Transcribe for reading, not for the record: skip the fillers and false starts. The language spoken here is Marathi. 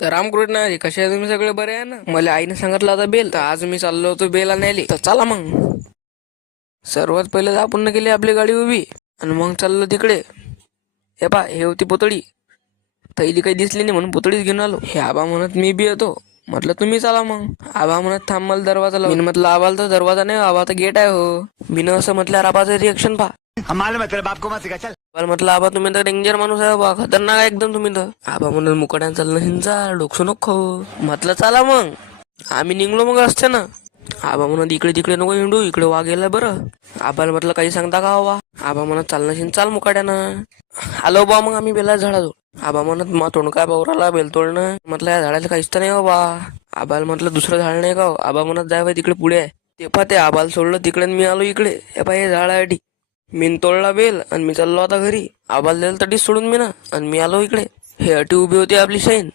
तर रामकृष्ण हरी, कसे आहे तुम्ही सगळे? बरे आहे ना? मला आईने सांगितलं होता बेल, तर आज मी चाललो होतो बेल आणायला. तर चला मग. सर्वात पहिले तर आपण केली आपली गाडी उभी आणि मग चाललो तिकडे. हे पा, हे होती पुतळी. तैली काही दिसली नाही म्हणून पुतळीच घेऊन आलो. हे आबा म्हणत मी बी येतो. म्हटलं तुम्ही चला मग. आबा म्हणत थांब, मला दरवाजा लाव. मी म्हटलं आबाला तर दरवाजा नाही, आबा तर गेट आहे हो. मी असं म्हटल्यावर आबाचं रिएक्शन पा. मालूम है तेरे बाप को मत सिखा चल. आबाला म्हटलं आबा तुम्ही तर डेंजर माणूस आहे बा, खतरनाक आहे एकदम तुम्ही तर. आबा म्हणत मुकड्यानं चालणं हिंचा, डोकसू नको. म्हटलं चला मग. आम्ही निघलो मग ना. आबा म्हणत इकडे तिकडे नको हिंडू, इकडे वाघ गेलाय बरं. आबाला म्हटलं काही सांगता का बा? आबा म्हणत चालणं चाल मुकाड्यानं. आलो बा मग आम्ही बेला झाडाजवळ. आबा म्हणत मा तोंड काय पावराला बेल तोडणं. म्हटलं या झाडाला काहीच तर नाही हो बा. आबाला म्हटलं दुसरं झाड नाही का हो? आबा म्हणत जाय बाई तिकडे पुढे आहे. ते पा ते आबाला सोडलं तिकडे आणि मी आलो इकडे. हे पा हे झाड आहे. मी तोडला बेल आणि मी चाललो आता घरी. आबाला दिलं तटीच सोडून मी ना, आणि मी आलो इकडे. हे अटी उभी होती आपली शाईन.